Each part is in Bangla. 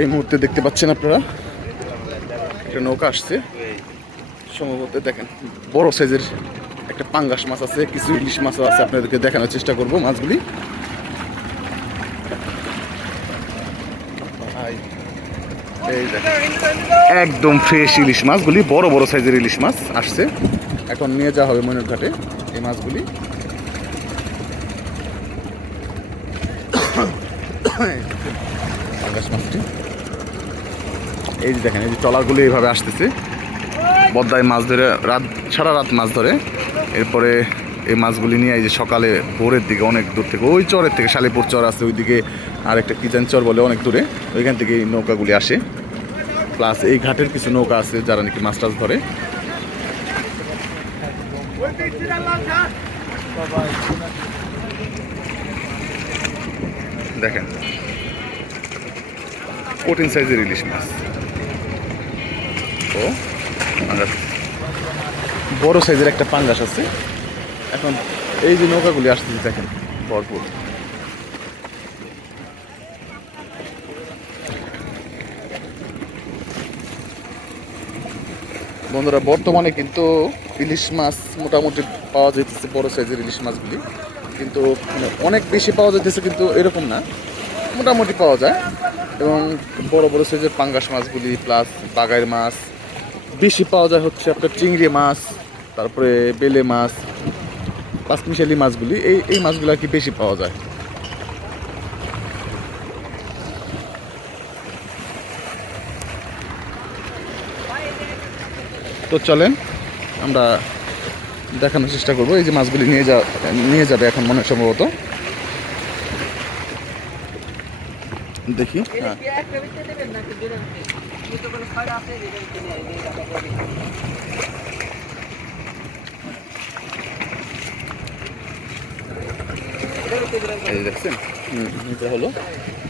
এই মুহূর্তে দেখতে পাচ্ছেন আপনারা। একটা নৌকা আসছে। সম্ভবত দেখেন, বড় সাইজের একটা পাঙ্গাস মাছ আছে, কিছু ইলিশ মাছও আছে, আপনাদেরকে দেখানোর চেষ্টা করব মাছগুলি। একদম ফ্রেশ ইলিশ মাছগুলি, বড় বড় সাইজের ইলিশ মাছ আসছে। এখন নিয়ে যাওয়া হবে ময়ূর ঘাটে এই মাছগুলি পাঙ্গাস মাছটি এই যে দেখেন, এই যে ট্রলারগুলি এইভাবে আসতেছে। বদ্দায় মাছ ধরে, রাত, সারা রাত মাছ ধরে। এরপরে এই মাছগুলি নিয়ে এই যে সকালে ভোরের দিকে অনেক দূর থেকে, ওই চরের থেকে শালিপুর চর আছে, ওইদিকে আর একটা কিজান চর বলে, অনেক দূরে। ওইখান থেকে এই নৌকাগুলি আসে। প্লাস এই ঘাটের কিছু নৌকা আছে যারা নাকি মাছ টাছ ধরে। দেখেন, কঠিন সাইজের ইলিশ মাছ। পাঙ্গাস বড় সাইজের একটা পাঙ্গাস আছে। এখন এই যে নৌকাগুলি আসতেছে, দেখেন, ভরপুর। বন্ধুরা, বর্তমানে কিন্তু ইলিশ মাছ মোটামুটি পাওয়া যেতেছে বড় সাইজের ইলিশ মাছগুলি। কিন্তু অনেক বেশি পাওয়া যেতেছে কিন্তু এরকম না। মোটামুটি পাওয়া যায়। এবং বড় বড় সাইজের পাঙ্গাস মাছগুলি, প্লাস বাগাইর মাছ বেশি পাওয়া যায় হচ্ছে আপনার চিংড়ি মাছ, তারপরে বেলে মাছ, পাঁচমিশালি মাছগুলি, এই এই মাছগুলো আর কি বেশি পাওয়া যায়। তো চলেন, আমরা দেখানোর চেষ্টা করব। এই যে মাছগুলি নিয়ে যা নিয়ে যাবে এখন মনে সম্ভবত। দেখি হ্যাঁ।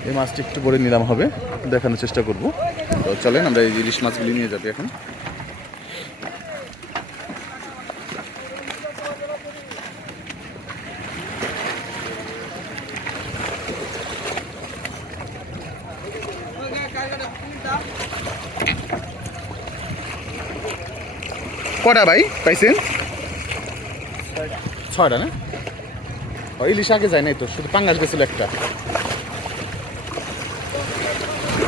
এই মাছটি একটু পরে নিলাম হবে, দেখানোর চেষ্টা করব। তো চলেন, আমরা এই ইলিশ মাছগুলি নিয়ে যাবি এখন। কটা ভাই পাইছেন? ছয়টা না? ইলিশ আগে যায় নাই তো শুধু পাঙ্গাস গেছিল একটা।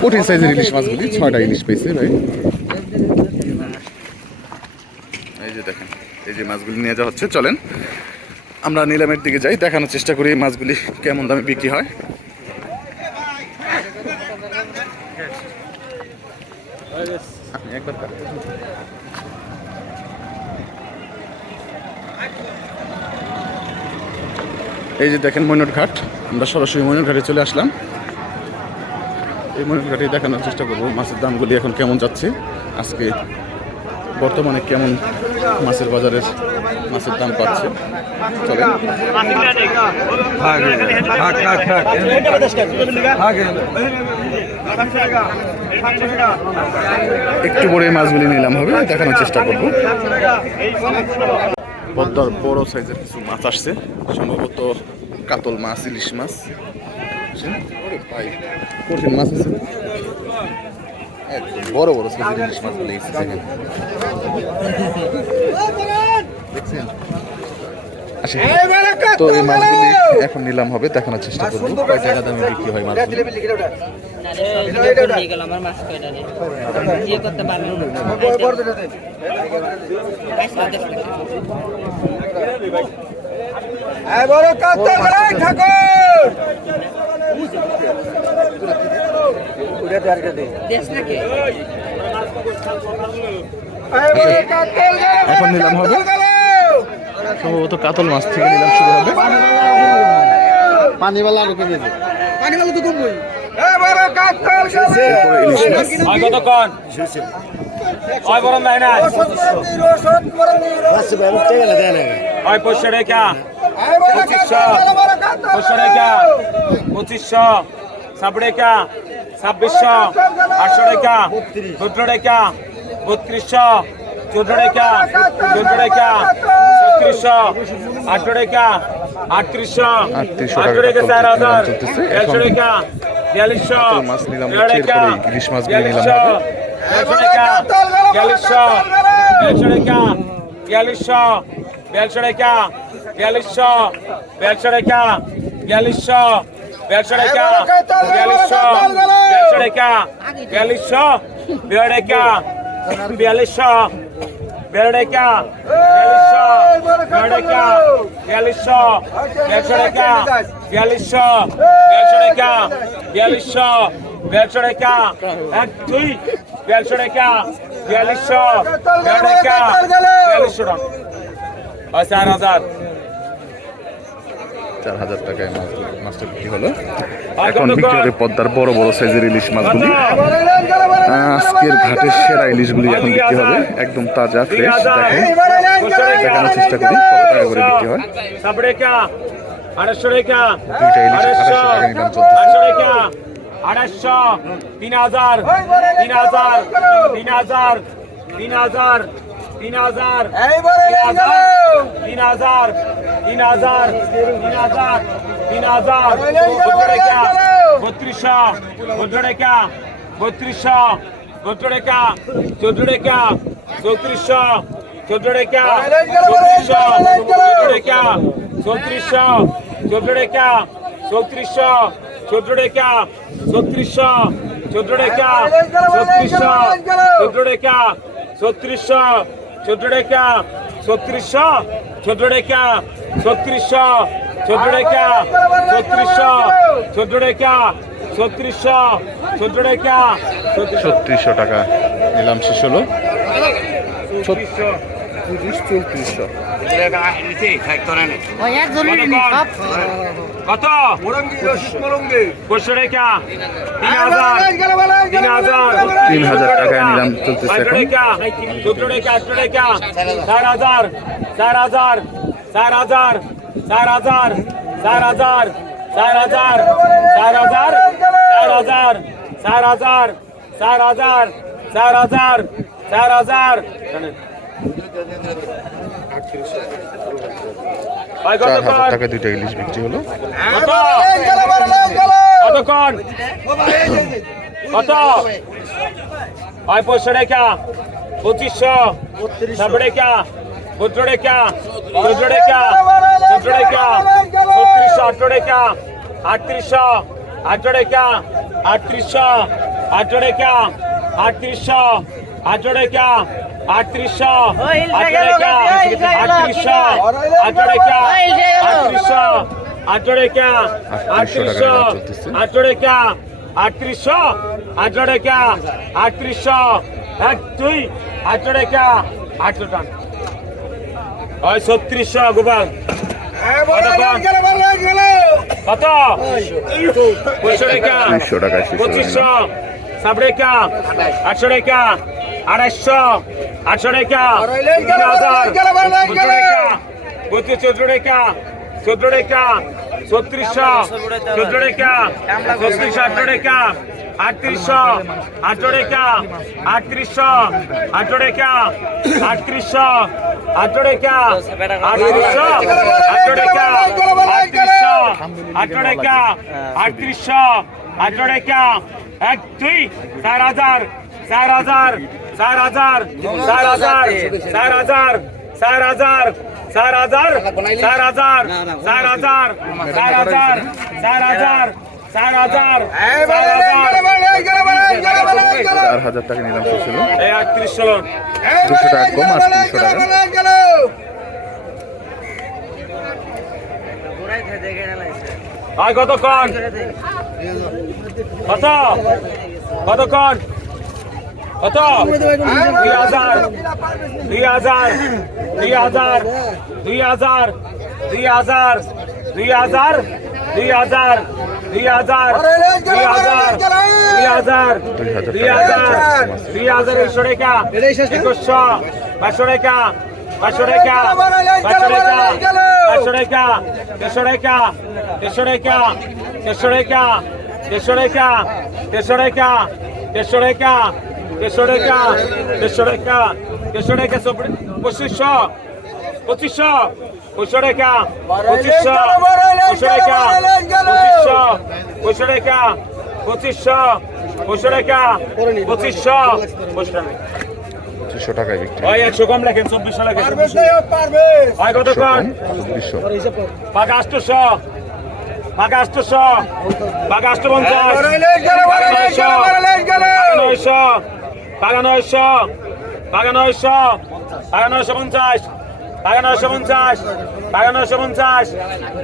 কঠিন সাইজের ইলিশ মাছগুলি ছয়টা ইলিশ পেয়েছে ভাই। এই যে দেখেন এই যে মাছগুলি নিয়ে যাওয়া হচ্ছে চলেন। আমরা নিলামের দিকে যাই দেখানোর চেষ্টা করি মাছগুলি কেমন দামে বিক্রি হয়। একবার কাটতে দিন। এই যে দেখেন ময়নট ঘাট। আমরা সরাসরি ময়নট ঘাটে চলে আসলাম। এই ময়নট ঘাটে দেখানোর চেষ্টা করব মাছের দামগুলি এখন কেমন যাচ্ছে, আজকে বর্তমানে কেমন মাছের বাজারের মাছের দাম পাচ্ছে। একটু এই মাছগুলি নিলাম হবে, দেখানোর চেষ্টা করব। পদ্মার বড় সাইজের কিছু মাছ আসছে। সম্ভবত কাতল মাছ, ইলিশ মাছ। কঠিন মাছ আছে। বড় বড় সাইজের ইলিশ মাছ বলে দেখছেন? আসে। তো এই মাছগুলি এখন নিলাম হবে দেখানোর চেষ্টা করব। কয় টাকা দামে বিক্রি হয় মাছ ঠাকুর! এখন নিলাম হবে। সম্ভবত কাতল মাছ থেকে নিলাম শুরু হবে। পানিওয়ালা আরও কিনে দে পানিওয়ালা তো হয় পঁচিশশো ছাব্বিশশো। আটশো রেখা চোদ্দ রেখা বত্রিশশো। চোদ্দ রেখা চোদ্দ রেখা ছত্রিশশো। আট রেখা আটত্রিশশো। 3800 আট টাকা চার হাজার। একশো রেখা বিয়াল্লিশশো। মাছ নিলাম? টাকা ইলিশ মাছগুলো নিলাম বিয়াল্লিশশো। বিয়াল্লিশশো। টাকা বিয়াল্লিশশো। বিয়াল্লিশশো। টাকা বিয়াল্লিশশো বিয়াল্লিশশো। টাকা বিয়াল্লিশশো বিয়াল্লিশশো। টাকা বিয়াল্লিশশো বিয়াল্লিশশো। টাকা বিয়াল্লিশশো। বিয়াল্লিশশো। টাকা বিয়াল্লিশশো বিয়াল্লিশশো টাকা বিয়াল্লিশশো বিয়াল্লিশশো টাকা বিয়াল্লিশশো বিয়াল্লিশশো টাকা এক দুই বিয়াল্লিশশো টাকা বিয়াল্লিশশো বিয়াল্লিশশো টাকা বিয়াল্লিশশো টাকা ও চার হাজার। চার হাজার টাকায় মাছ মাছটা বিক্রি হলো। এখন বিক্রি হবে পদ্মার বড় বড় সাইজের ইলিশ মাছগুলি। আজকের ঘাটের সেরা ইলিশগুলি এখন বিক্রি হবে একদম তাজা ফ্রেশ দেখেন দেখানোর চেষ্টা করি কত টাকা করে বিক্রি হয় আড়াইশো টাকা তিন হাজার তিন হাজার তিন হাজার তিন হাজার তিন হাজার তিন হাজার তিন হাজার তিন হাজার তিন হাজার চোদ্দ বত্রিশশো চোদ্দ রেখা বত্রিশশো চোদ্দ রেখা চোদ্দ রেখা চৌত্রিশশো চোদ্দ রেখা চৌত্রিশশো চোদ্দ রেখা চৌত্রিশশো চোদ্দ রেখা চৌত্রিশশো চোদ্দ রেখা চৌত্রিশশো চোদ্দ রেখা চৌত্রিশশো চোদ্দ রেখা ছত্রিশশো চোদ্দ রেখা ছত্রিশশো চোদ্দ রেখা ছত্রিশশো চোদ্দ রেখা ছত্রিশশো টাকা নিলাম শেষ হলো। ছত্রিশশো। চৌত্রিশশো। কত তিন হাজার। তিন হাজার। তিন হাজার টাকায় নিলাম চলতেছে এখন। চোদ্দ রেখা আট রেখা চার হাজার চার হাজার চার হাজার। চার হাজার চার হাজার চার হাজার চার হাজার চার হাজার চার হাজার চার হাজার চার হাজার চার হাজার। ভাই চার হাজার টাকায় দুইটা ইলিশ বিক্রি হলো। কত? কতক্ষণ কত? হয় পঁচিশশো রেখা পঁচিশশো ছাব্বিশ এক দুই রেখা আঠারো টান ওই ছত্রিশশো গোপাল কত পঁচিশশো টাকা পঁচিশশো। সাবড়ে কা। আটশো টাকা আড়াইশো। আটশো টাকা তিন হাজার। পঁচিশ চোদ্দ টাকা চোদ্দ টাকা ছত্রিশশো। চোদ্দ টাকা ছত্রিশশো আটশো টাকা আটত্রিশশো আট রেখা আটত্রিশশো আট রেখা আটত্রিশশো আট রেখা আটত্রিশশো আট রেখা আটত্রিশশো এক দুই চার হাজার চার হাজার চার হাজার চার হাজার চার হাজার চার হাজার চার হাজার চার হাজার চার হাজার চার হাজার চার হাজার চার হাজার চার হাজার টাকা নিলাম শেষ হলো এই আটত্রিশশো দুশো টাকা কম টাকা। আর কতক্ষণ? কত? কতক্ষণ? কত? দুই হাজার দুই হাজার দুই হাজার দুই হাজার দুই হাজার দুই হাজার। দুই হাজার দুই হাজার দুই হাজার দুই হাজার দুই হাজার দুই হাজার একশো রেখা একুশশো পাঁচশো রেখা পাঁচশো রেখা পাঁচশো রেখা পাঁচশো রেখা দেড়শো রেখা দেড়শো রেখা দেড়শো রেখা দেড়শো পঁচিশশো পঁচিশশো রেখা পঁচিশশো পঁচিশশো রেখা পঁচিশশো পঁচিশশো রেখা পঁচিশশো পঁচিশশো টাকা পঁচিশশো পঁচিশশো পঁচিশশো টাকায় বিক্রি ওই একশো কম লেখেন চব্বিশশো লেখেন পারবে হয় কত কম চব্বিশশো পাকা আষ্টশো পাকা আষ্টশো পাকা আষ্ট পঞ্চাশ নয়শো পাকা নয়শো পাকা নয়শো পাকা নয়শো পঞ্চাশ পাকা নয়শো পঞ্চাশ পাকা নয়শো পঞ্চাশ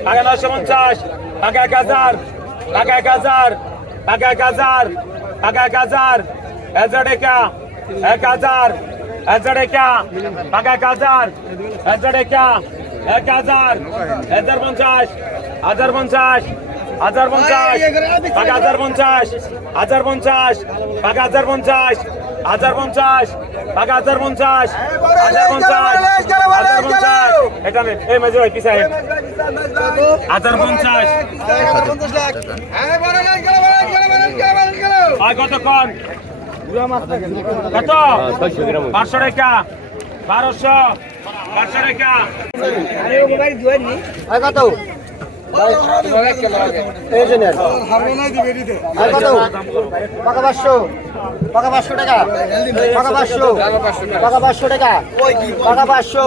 পাকা নয়শো পঞ্চাশ পাকা এক হাজার পাকা এক হাজার পাকা এক হাজার পাকা এক হাজার হাজার টাকা এক হাজার হাজার টাকা পাকা এক হাজার হাজার টাকা এক হাজার হাজার পঞ্চাশ হাজার পঞ্চাশ হাজার পঞ্চাশ পাকা হাজার পঞ্চাশ হাজার পঞ্চাশ পাকা হাজার পঞ্চাশ হাজার পঞ্চাশ পাকা হাজার পঞ্চাশ হাজার পঞ্চাশ হাজার পঞ্চাশ। এটা নেই এই মেজো ভাই পিছাই হাজার পঞ্চাশ। আর কতক্ষণ? কত? পাঁচশো টাকা। বারোশো। পাঁচশো টাকা। কত? এই যে নেন পাকা পাঁচশো। পাকা পাঁচশো টাকা। পাকা পাঁচশো পাকা পাঁচশো টাকা। পাকা পাঁচশো।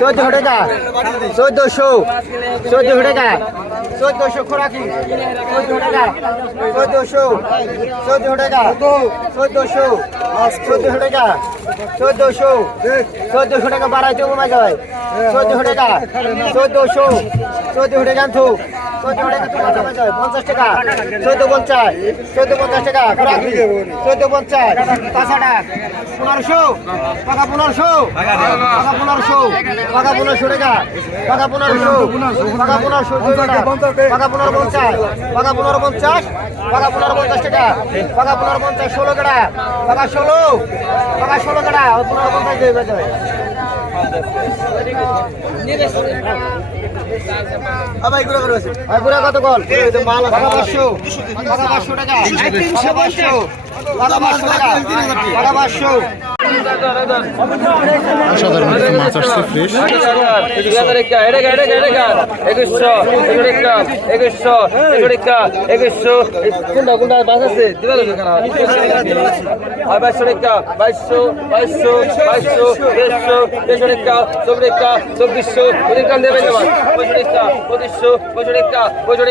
চোদ্দশো টাকা, চোদ্দশো চোদ্দশো টাকা, চোদ্দশো খোরাকি, চোদ্দশো টাকা, চোদ্দশো চোদ্দশো টাকা, চোদ্দশো চোদ্দশো টাকা, চোদ্দশো চোদ্দশো টাকা বাড়াইতে কমা যায় চোদ্দশো টাকা, চোদ্দশো টাকা চোদ্দশো টাকা তোমার পঞ্চাশ টাকা। চোদ্দ পঞ্চাশ। চোদ্দ পঞ্চাশ টাকা চোদ্দ পঞ্চাশ। তাছাড়া পনেরোশো। টাকা পনেরোশো। টাকা পনেরোশো। টাকা পনেরোশো টাকা। টাকা পনেরোশো। টাকা পনেরোশো টাকা পনেরো পঞ্চাশ। টাকা পনেরো পঞ্চাশ। টাকা পনেরো পঞ্চাশ টাকা। টাকা পনেরো পঞ্চাশ ষোলো টাকা টাকা ষোলো। টাকা টাকা পনেরো পঞ্চাশ যাবে গুড়া কত কল টাকা পাঁচশো টাকা পাঁচশো টাকা। টাকা পাঁচশো। টাকা পাঁচশো টাকা। টাকা পাঁচশো। অসাধারণ কিছু মাছ আসছে ফ্রেশ বাইশশো টাকা বাইশশো বাইশশো বাইশশো দেড়শো দেড়শো টাকা চব্বিশ টাকা চব্বিশশো পঁচিশ টাকা দেবেন পঁচিশ টাকা পঁচিশশো পঁচিশ টাকা পঁচিশ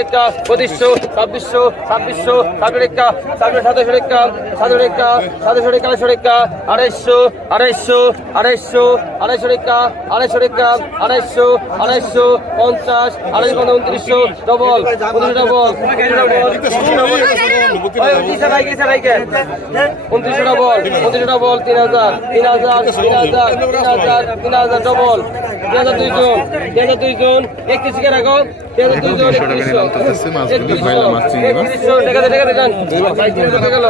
পঁচিশশো ছাব্বিশশো ছাব্বিশশো ছাব্বিশ টাকা ছাব্বিশ সাতাশশো টাকা সাতশো টাকা সাতশো আড়াইশো আড়াইশো আড়াইশো আড়াইশো আড়াইশো টাকা আড়াইশো টাকা, আড়াইশো আড়াইশো, পঞ্চাশ আড়াইশো পঞ্চাশ উনত্রিশশো ডবল উনত্রিশশো ডবল উনত্রিশশো ডবল তিন হাজার তিন হাজার তিন হাজার তিন হাজার তিন হাজার ডবল হাজার দুইজন হাজার দুইজন একত্রিশ কে রাখো হাজার দুইজন একত্রিশশো টাকা টাকা দে যান ভাই তিন হাজার টাকা গেল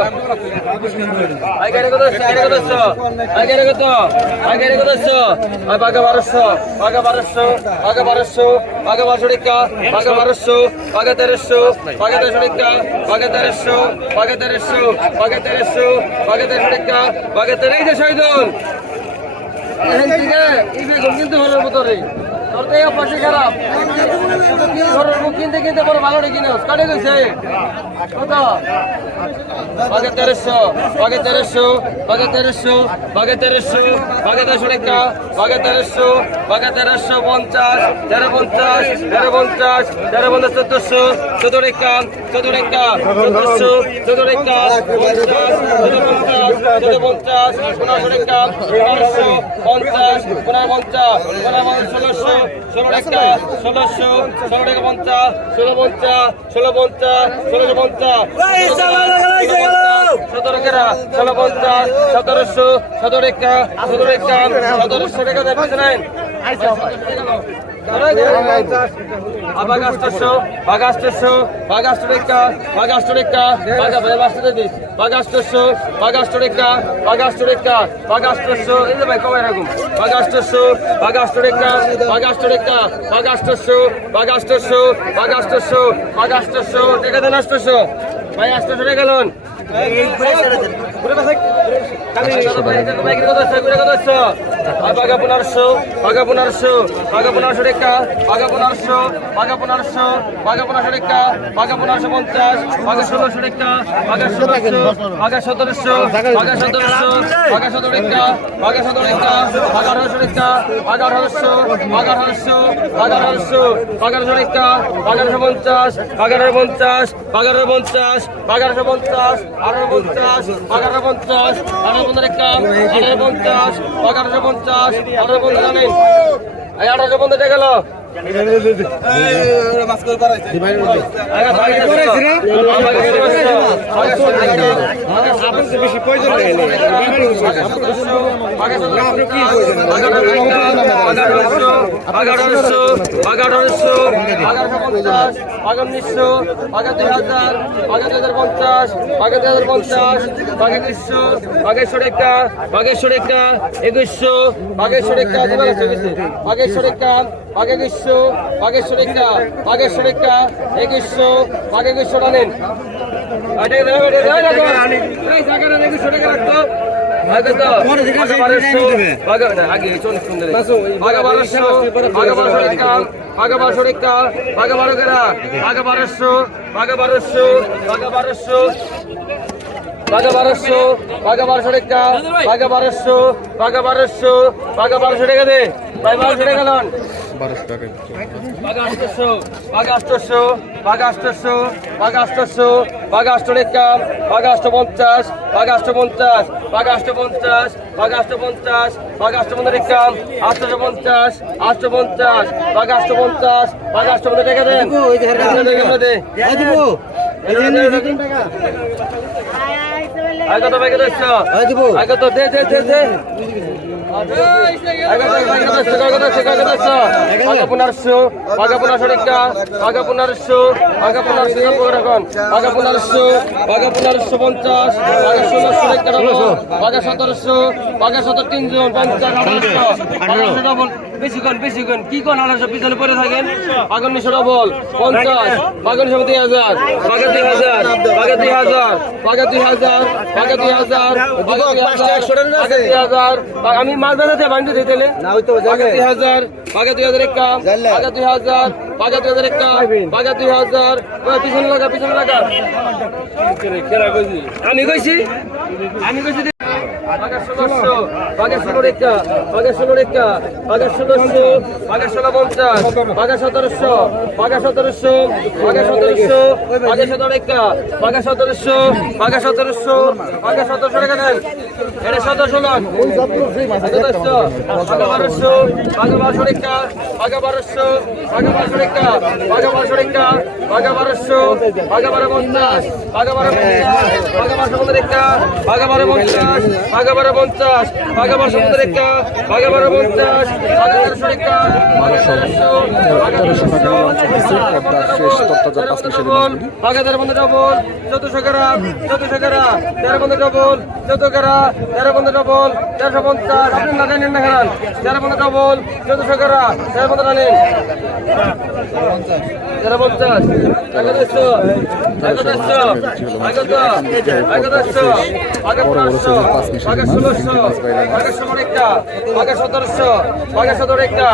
ভাই গাড়ি কত গাড়ি কত গাড়ি কত ভাই কত হচ্ছে ভাই বারোশো বাঘা বারোশো বাঘা বারোশো বাঘা বারোশো টাকা বাঘা বারোশো বাঘা তেরোশো বাঘা তেরোশো টাকা বাঘা তেরোশো বাঘা তেরোশো বাঘা তেরোশো বাঘা তেরোশো টাকা বাঘা তেরো এই যে শহীদুল এখান থেকে বেগুন কিন্তু হলের মতো রে তোর তো এই অভ্যাসই খারাপ তোর কিনতে কিনতে বড় ভালো রে কিনে কাটে গেছে। কত? বাঘে তেরোশো বাঘে তেরোশো বাঘে তেরোশো বাঘে তেরোশো বাঘে তেরোশো টাকা বাঘে তেরোশো বাঘে তেরোশো পঞ্চাশ, তেরো পঞ্চাশ তেরো পঞ্চাশ তেরো পঞ্চাশ, চোদ্দশো, চোদ্দ পঞ্চাশ, পনেরো পঞ্চাশ পনেরো পঞ্চাশ, ষোলোশো ষোলো টাকা ষোলোশো ষোলো টাকা পঞ্চাশ ষোলো পঞ্চাশ ষোলো পঞ্চাশ ষোলোশো পঞ্চাশ সতেরো কেরা ষোলো পঞ্চাশ সতেরোশো সতেরো টাকা সতেরো টাকা সতেরোশো টাকা দেখছে নাই Bagastoso, bagastoso, bagastorica, bagastorica, bagastoso, bagastoso, bagastorica, bagastorica, bagastoso, এই যে ভাই কবে এরকম বাগাstoso, বাগাস্টোরিকা, বাগাস্টোরিকা, বাগাstoso, বাগাstoso, বাগাstoso, বাগাstoso, টাকা দেন আষ্টশো ভাই আষ্টশো টাকা Paga punarso, paga punarso, paga punarso reka, paga punarso, paga punarso, paga punarso reka, paga punarso পঞ্চাশ, paga ষোলোশো রেখা, paga ষোলোশো, paga সতেরোশো, paga সতেরোশো, paga সতেরো রেখা, paga সতেরো রেখা, paga আঠারোশো রেখা, paga আঠারোশো, paga আঠারোশো, paga আঠারোশো, paga আঠারোশো রেখা, paga আঠারোশো পঞ্চাশ, আঠারো পঞ্চাশ, আঠারো পঞ্চাশ, আঠারো পঞ্চাশ, আঠারো পঞ্চাশ, আঠারো পঞ্চাশ, আঠারো পঞ্চাশ রেখা, আঠারো পঞ্চাশ, আঠারো পঞ্চাশ, আঠারো পঞ্চাশ জানেন? এই আঠারোশো পঞ্চাশ টাকা গেল উনিশশো বাঘা দুই হাজার বাঘা দুই হাজার পঞ্চাশ বাঘা দুই হাজার পঞ্চাশ বাঘেশ্বর বাঘেশ্বর একটা বাঘেশ্বর একটা একুশশো বাঘেশ্বর একটা বাঘেশ্বর একটা বাঘেশ্বর বাঘেশ্বর একটা বাঘেশ্বর একটা একুশশো আগে বারোশো রেখা আগে বাঘা বারোশো বাঘা বারোশো টাকা বাঘা বারোশো বাঘা বারোশো বাঘা বারোশো টাকা দে বারোশো টাকা আষ্টশো বাঘা আষ্ট রেখা বাঘা আষ্ট পঞ্চাশ বাঘা আষ্ট পঞ্চাশ বাঘা আষ্ট পঞ্চাশ বাঘা আষ্ট পঞ্চাশ আষ্ট পঞ্চাশ রেখা আষ্টশো পঞ্চাশ আষ্ট পঞ্চাশ বাঘা আষ্ট পঞ্চাশ আষ্ট পঞ্চাশ টাকা দেন দে আগে তো ব্যাগে দিচ্ছ আগে তো দে দে দে দে আগে পনেরোশো আগে পনেরোশো রেখা আগে পনেরোশো আগে পনেরোশো এখন আগে পনেরোশো আগে পনেরোশো পঞ্চাশ আগে ষোলোশো রেখা আগে সতেরোশো আগে সতেরো তিনজন পঞ্চাশ আঠারোশো ডবল বেশি কন বেশি কন কি কন আঠারোশো পিছনে পড়ে থাকেন আগান্নিশো ডবল পঞ্চাশ বাগান্নিশো দুই হাজার বাগা দুই হাজার বাগা দুই হাজার বাগা দুই হাজার বাগা দুই হাজার বাগা দুই হাজার আমি মাছ বেঁধেতে বান্ডি দিতে বাগা দুই হাজার বাগা দুই হাজার একটা বাগা দুই হাজার বাগা দুই হাজার একটা বাগা দুই হাজার পিছনে লাগা পিছনে লাগা আমি কইছি আমি কইছি বাগা ষোলোশো বাগা ষোলো রেখা বাগা ষোলো রেখা বাগা ষোলোশো বাগা ষোলো পঞ্চাশ বাগা সতেরোশো বাগা সতেরোশো বাগা সতেরোশো বাগা সতেরো রেখা বাগা সতেরোশো বাগা সতেরোশো বাগা সতেরোশো রেখা দেন। এটা সতেরোশো লন সতেরোশো বাগা বারোশো বাগা বারোশো রেখা বাগা বারোশো বাগা বারোশো রেখা বাগা বারোশো রেখা বাগা বারোশো বাগা বারো পঞ্চাশ বাগা বারো পঞ্চাশ বাগা বারোশো রেখা বাগা বারো পঞ্চাশ বাগা বারো পঞ্চাশ বাগা বারোশো রেখা বাগা বারো পঞ্চাশ বাগা বারোশো রেখা বাগা তেরো বন্ধু ডবল চোদ্দশো গ্রা চোদ্দশো গ্রা তেরো বন্ধু ডবল চোদ্দ গ্রা তেরো বন্ধু ডবল তেরোশো পঞ্চাশ আপনি না জানেন না খান তেরো বন্ধু ডবল চোদ্দশো গ্রা তেরো বন্ধু রানেন তেরো পঞ্চাশ এগারোশো এগারোশো এগারো এগারোশো আগে আগে ষোলোশো আগে ষোলো একটা আগে সতেরোশো আগে সতেরো একটা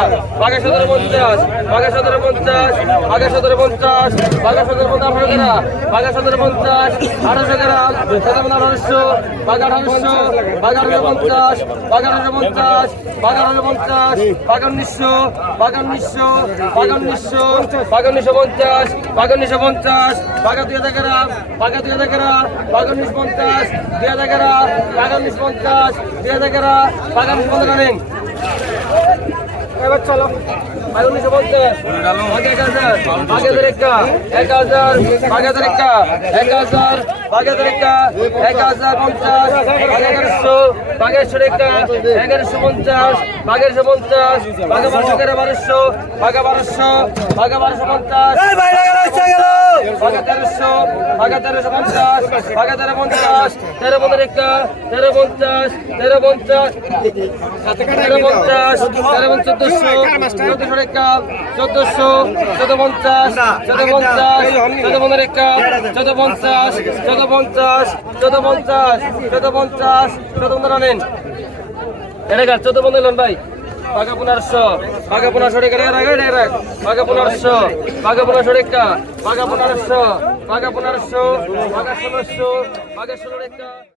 আগে সতেরো পঞ্চাশ আগে সতেরো পঞ্চাশ আগে সতেরো পঞ্চাশ আগে সতেরো পঞ্চাশ আঠারো গ্রা আগে সতেরো পঞ্চাশ, আঠারোশো গ্রা সতেরো আঠারোশো বাঘ আঠারোশো বাঘ আঠারোশো পঞ্চাশ বাঘ আঠারোশো পঞ্চাশ বাঘ আঠারোশো পঞ্চাশ বাগান্নিশশো বাগান্নিশশো বাগান্নিশশো বাগান্নিশশো পঞ্চাশ বাগান্নিশশো পঞ্চাশ বাঘা দুই হাজার গ্রাম বাঘা দুই হাজার গ্রাম বাগান্নিশ পঞ্চাশ, দুই হাজার গ্রাম বাগান্নিশ পঞ্চাশ দিয়ে দেখেরা বাগান বন্ধ করেন। এবার চলো। আগে উনিশশো পঞ্চাশ এক হাজার আগে হাজার একটা এক হাজার আগে হাজার একটা এক হাজার আগে হাজার একটা এক হাজার পঞ্চাশ এগারোশো বাগেরশো রেখা এগারোশো পঞ্চাশ বাগেরশো পঞ্চাশ বাঘা বারোশো এগারো বারোশো বাঘা বারোশো বাঘা বারোশো পঞ্চাশ বাঘা তেরোশো বাঘা তেরোশো পঞ্চাশ বাঘা তেরো পঞ্চাশ তেরো পনেরো রেখা তেরো পঞ্চাশ তেরো পঞ্চাশ তেরো পঞ্চাশ তেরো পঞ্চাশ চোদ্দশো চোদ্দশো রেখা, চোদ্দশো চোদ্দ পঞ্চাশ চোদ্দ পঞ্চাশ চোদ্দ পনেরো রেখা চোদ্দ পঞ্চাশ চোদ্দ পঞ্চাশ চোদ্দ পঞ্চাশ চোদ্দ পঞ্চাশ চোদ্দ পনেরো নেন। এটা চোদ্দ পনেরো নেন ভাই। বাঘা পনেরোশো বাঘা পনেরোশো রেখা রেখা বাঘা পনেরোশো বাঘা পনেরোশো রেখা বাঘা পনেরোশো বাঘা পনেরোশো বাঘা ষোলোশো বাঘা ষোলো রেখা